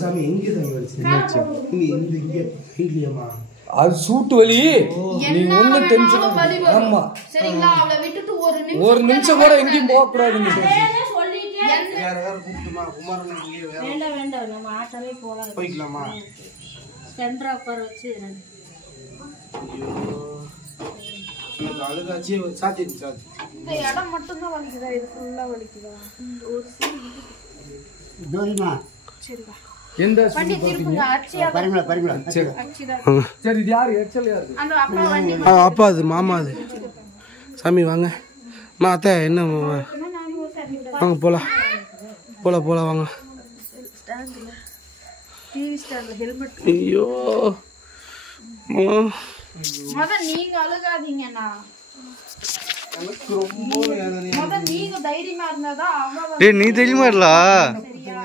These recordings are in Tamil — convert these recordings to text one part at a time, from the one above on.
சாமி எங்க தங்க வச்சு இங்க இல்லையம்மா அது சூட்டு வலி நீ ஒண்ணு டென்ஷன் ஆமா சரிங்களா அவளை விட்டுட்டு ஒரு நிமிஷம் கூட எங்கேயும் போக கூடாதுங்க வேற கூப்பிட்டுமா குமாரன் இல்லையே வேண்டாம் வேண்டாம் நம்ம ஆட்டோவே போலாம் போய்க்கலாமா சென்டரா உட்கார வச்சு எனக்கு அழுகாச்சி சாத்தி இந்த இடம் மட்டும் தான் வலிக்குதா இது ஃபுல்லா வலிக்குதா ஒரு ஜோதிமா சரிடா எந்த வண்டி திருப்புங்க அச்சியா பரிமளா சரி அச்சிடா சரி இது யாரு எச்சல் யாரு அந்த அப்பா வண்டி அப்பா அது மாமா அது சாமி வாங்க அத்தை என்ன வாங்க போலாம் வாங்க டிவி ஸ்டாண்ட்ல ஹெல்மெட் ஐயோ மொத நீங்க அழுகாதீங்கண்ணா எனக்கு ரொம்ப வேதனையா நீங்க தைரியமா இருந்தாதான் அவ டேய் நீ தெரியுமாடா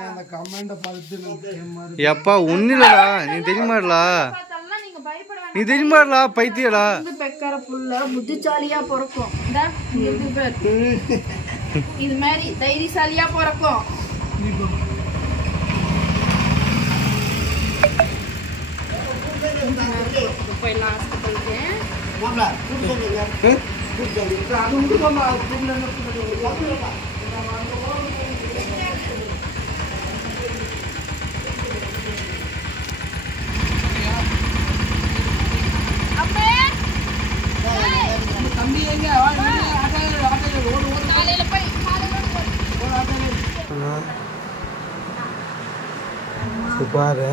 அந்த கமெண்ட பார்த்து எப்பா ஒண்ணுலடா நீ தெரியுமாடா பார்த்தா நீங்க பயப்பட நீ தெரியுமாடா பைத்தியடா வந்து பெக்கற புள்ள புத்திசாலியா பிறக்கும் இங்க பேர் இது மாதிரி தைரியசாலியா பிறக்கும் போயிடலாம் ஹாஸ்பிட்டலுக்கு பாரு